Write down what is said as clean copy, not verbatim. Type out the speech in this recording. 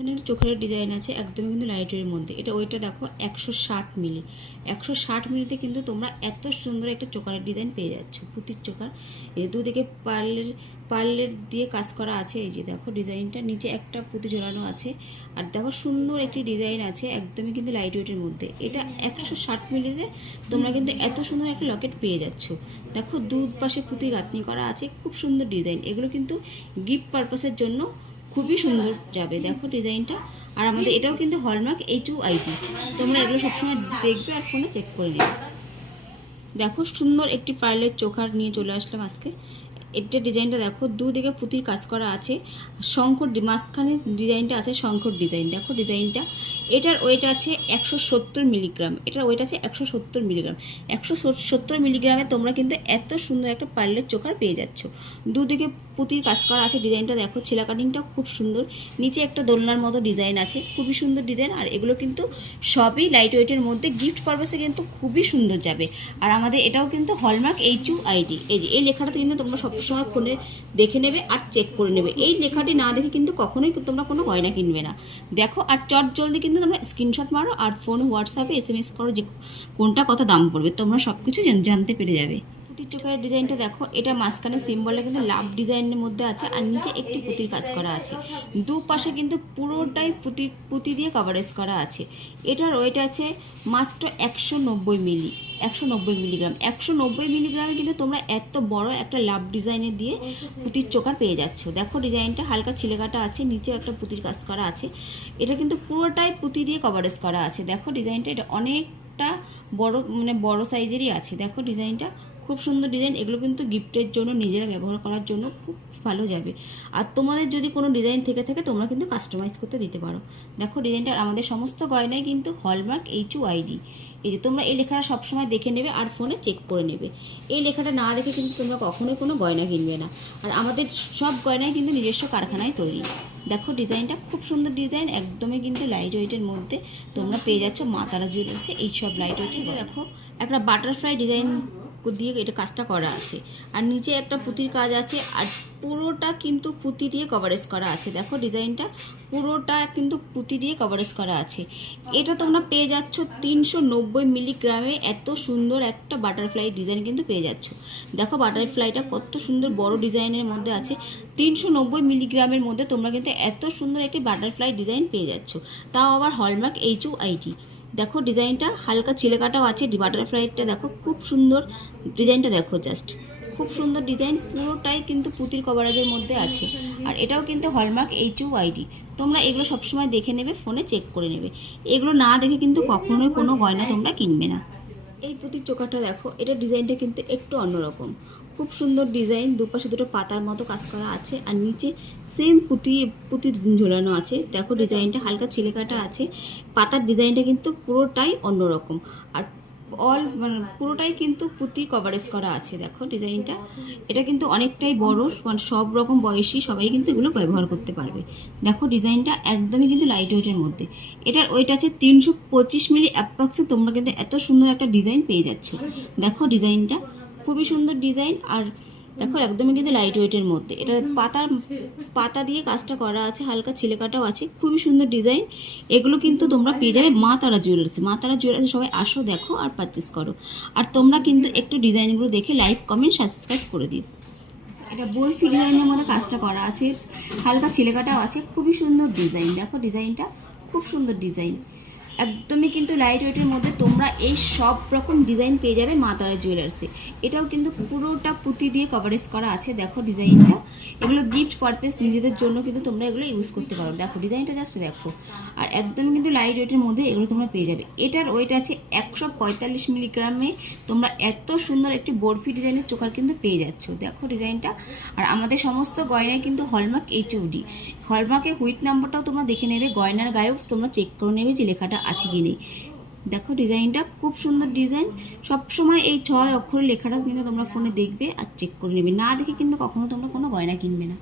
এখানে একটা চোখের ডিজাইন আছে একদমই কিন্তু লাইট ওয়েটের মধ্যে। এটা ওইটা দেখো 160 মিলি। 160 মিলিতে কিন্তু তোমরা এত সুন্দর একটা চোকারের ডিজাইন পেয়ে যাচ্ছ। পুঁতির চোকার এই দুদিকে পার্লের দিয়ে কাজ করা আছে। এই যে দেখো ডিজাইনটা, নিচে একটা পুঁতি ঝোলানো আছে। আর দেখো সুন্দর একটি ডিজাইন আছে একদমই কিন্তু লাইট ওয়েটের মধ্যে। এটা 160 মিলিতে তোমরা কিন্তু এত সুন্দর একটা লকেট পেয়ে যাচ্ছ। দেখো পাশে পুঁতি গাঁথনি করা আছে, খুব সুন্দর ডিজাইন। এগুলো কিন্তু গিফট পারপাসের জন্য খুবই সুন্দর যাবে। দেখো ডিজাইনটা। আর আমাদের এটাও কিন্তু হলমার্ক HUID। তোমরা এগুলো সবসময় দেখবে আর ফোনে চেক করে নেবে। দেখো সুন্দর একটি পার্লের চোকার নিয়ে চলে আসলাম আজকে। এটা ডিজাইনটা দেখো, দুদিকে পুঁতির কাজ করা আছে, শঙ্কর মাঝখানে ডিজাইনটা আছে শঙ্কর ডিজাইন। দেখো ডিজাইনটা। এটার ওয়েট আছে 170 মিলিগ্রাম। এটার ওয়েট আছে 170 মিলিগ্রাম। 170 মিলিগ্রামে তোমরা কিন্তু এত সুন্দর একটা পার্লের চোকার পেয়ে যাচ্ছ। দুদিকে পুঁতির কাজ করা আছে। ডিজাইনটা দেখো, ছিলা কাটিংটা খুব সুন্দর। নিচে একটা দোলনার মতো ডিজাইন আছে, খুবই সুন্দর ডিজাইন। আর এগুলো কিন্তু সবই লাইট ওয়েটের মধ্যে, গিফট পারপাসে কিন্তু খুবই সুন্দর যাবে। আর আমাদের এটাও কিন্তু হলমার্ক HUID। এই যে এই লেখাটাতে কিন্তু তোমরা সবসময় ফোনে দেখে নেবে আর চেক করে নেবে। এই লেখাটি না দেখে কিন্তু কখনোই তোমরা কোনো গয়না কিনবে না। দেখো আর চট জলদি কিন্তু তোমরা স্ক্রিনশট মারো আর ফোন হোয়াটসঅ্যাপে SMS করো যে কোনটা কত দাম পড়বে, তোমরা সব কিছু জানতে পেরে যাবে। পুঁতির চোখের ডিজাইনটা দেখো, এটা মাঝখানে সিম্বলে কিন্তু লাভ ডিজাইনের মধ্যে আছে আর নিচে একটি পুঁতির কাজ করা আছে। দুপাশে কিন্তু পুরোটাই পুঁতি দিয়ে কভারেজ করা আছে। এটার ওয়েট আছে মাত্র 190 মিলি। 190 মিলিগ্রাম। 190 মিলিগ্রামে কিন্তু তোমরা এত বড় একটা লাভ ডিজাইনের দিয়ে পুঁতির চোকার পেয়ে যাচ্ছ। দেখো ডিজাইনটা হালকা ছিলেকাটা আছে, নিচেও একটা পুঁতির কাজ করা আছে। এটা কিন্তু পুরোটাই পুঁতি দিয়ে কভারেজ করা আছে। দেখো ডিজাইনটা, এটা অনেকটা বড়, মানে বড় সাইজেরই আছে। দেখো ডিজাইনটা খুব সুন্দর ডিজাইন। এগুলো কিন্তু গিফটের জন্য, নিজেরা ব্যবহার করার জন্য খুব ভালো যাবে। আর তোমাদের যদি কোনো ডিজাইন থেকে থাকে তোমরা কিন্তু কাস্টমাইজ করতে দিতে পারো। দেখো ডিজাইনটা। আমাদের সমস্ত গয়নায় কিন্তু হলমার্ক HUID। এই যে তোমরা এই লেখাটা সবসময় দেখে নেবে আর ফোনে চেক করে নেবে। এই লেখাটা না দেখে কিন্তু তোমরা কখনোই কোনো গয়না কিনবে না। আর আমাদের সব গয়নায় কিন্তু নিজস্ব কারখানায় তৈরি। দেখো ডিজাইনটা খুব সুন্দর ডিজাইন, একদমই কিন্তু লাইট ওয়েটের মধ্যে তোমরা পেয়ে যাচ্ছ মা তারা জুয়েলার্সে এই সব লাইট ওয়েটের। দেখো একটা বাটারফ্লাই ডিজাইন দিয়ে এটা কাজটা করা আছে। আর নিচে একটা পুঁতির কাজ আছে আর পুরোটা কিন্তু পুঁতি দিয়ে কভারেজ করা আছে। দেখো ডিজাইনটা পুরোটা কিন্তু পুঁতি দিয়ে কভারেজ করা আছে। এটা তোমরা পেয়ে যাচ্ছ 390 মিলিগ্রামে। এত সুন্দর একটা বাটারফ্লাই ডিজাইন কিন্তু পেয়ে যাচ্ছ। দেখো বাটারফ্লাইটা কত সুন্দর বড় ডিজাইনের মধ্যে আছে। 390 মিলিগ্রামের মধ্যে তোমরা কিন্তু এত সুন্দর একটি বাটারফ্লাই ডিজাইন পেয়ে যাচ্ছ, তাও আবার হলমার্ক HUID। দেখো ডিজাইনটা হালকা ছিলেকাটাও আছে। বাটারফ্লাইটা দেখো খুব সুন্দর ডিজাইনটা। দেখো জাস্ট খুব সুন্দর ডিজাইন, পুরোটাই কিন্তু পুঁতির কভারেজের মধ্যে আছে। আর এটাও কিন্তু হলমার্ক HUID। তোমরা এগুলো সবসময় দেখে নেবে, ফোনে চেক করে নেবে। এগুলো না দেখে কিন্তু কখনোই কোনো গয়না তোমরা কিনবে না। এই পুঁতির চোকারটা দেখো, এটা ডিজাইনটা কিন্তু একটু অন্যরকম, খুব সুন্দর ডিজাইন। দুপাশে দুটো পাতার মতো কাজ করা আছে আর নিচে সেম পুঁতি ঝোলানো আছে। দেখো ডিজাইনটা হালকা ছিলেকাটা আছে। পাতার ডিজাইনটা কিন্তু পুরোটাই অন্যরকম। আর মানে পুরোটাই কিন্তু পুঁতি কভারেজ করা আছে। দেখো ডিজাইনটা। এটা কিন্তু অনেকটাই বড়, মানে সব রকম বয়সী সবাই কিন্তু এগুলো ব্যবহার করতে পারবে। দেখো ডিজাইনটা একদমই কিন্তু লাইট ওয়েটের মধ্যে। এটার ওয়েট আছে 325 মিলি অ্যাপ্রক্সে। তোমরা কিন্তু এত সুন্দর একটা ডিজাইন পেয়ে যাচ্ছ। দেখো ডিজাইনটা খুবই সুন্দর ডিজাইন। আর দেখো একদমই কিন্তু লাইট ওয়েটের মধ্যে। এটা পাতা দিয়ে কাজটা করা আছে, হালকা ছিলেকাটাও আছে, খুবই সুন্দর ডিজাইন। এগুলো কিন্তু তোমরা পেয়ে যাবে মা তারা জুয়েলার্সে। মা তারা জুয়েলার্সে সবাই আসো, দেখো আর পারচেস করো। আর তোমরা কিন্তু একটু ডিজাইনগুলো দেখে লাইক, কমেন্ট, সাবস্ক্রাইব করে দিও। এটা বরফি ডিজাইনের মধ্যে কাজটা করা আছে, হালকা ছিলেকাটাও আছে, খুবই সুন্দর ডিজাইন। দেখো ডিজাইনটা খুব সুন্দর ডিজাইন, একদমই কিন্তু লাইট ওয়েটের মধ্যে। তোমরা এই সব রকম ডিজাইন পেয়ে যাবে মা তারা জুয়েলার্সে। এটাও কিন্তু পুরোটা পুঁতি দিয়ে কভারেজ করা আছে। দেখো ডিজাইনটা। এগুলো গিফট পারপাস নিজেদের জন্য কিন্তু তোমরা এগুলো ইউজ করতে পারো। দেখো ডিজাইনটা জাস্ট দেখো। আর একদমই কিন্তু লাইট ওয়েটের মধ্যে এগুলো তোমরা পেয়ে যাবে। এটার ওয়েট আছে 145 মিলিগ্রামে। তোমরা এত সুন্দর একটি বরফি ডিজাইনের চোকার কিন্তু পেয়ে যাচ্ছ। দেখো ডিজাইনটা। আর আমাদের সমস্ত গয়নায় কিন্তু হলমার্ক HUID। হলমার্কের হুইট নাম্বারটাও তোমরা দেখে নেবে, গয়নার গায়েও তোমরা চেক করে নেবে যে লেখাটা আছে কি নেই। দেখো ডিজাইনটা খুব সুন্দর ডিজাইন। সবসময় এই 6 অক্ষরের লেখাটা কিন্তু তোমরা ফোনে দেখবে আর চেক করে নেবে, না দেখে কিন্তু কখনো তোমরা কোনো গয়না কিনবে না।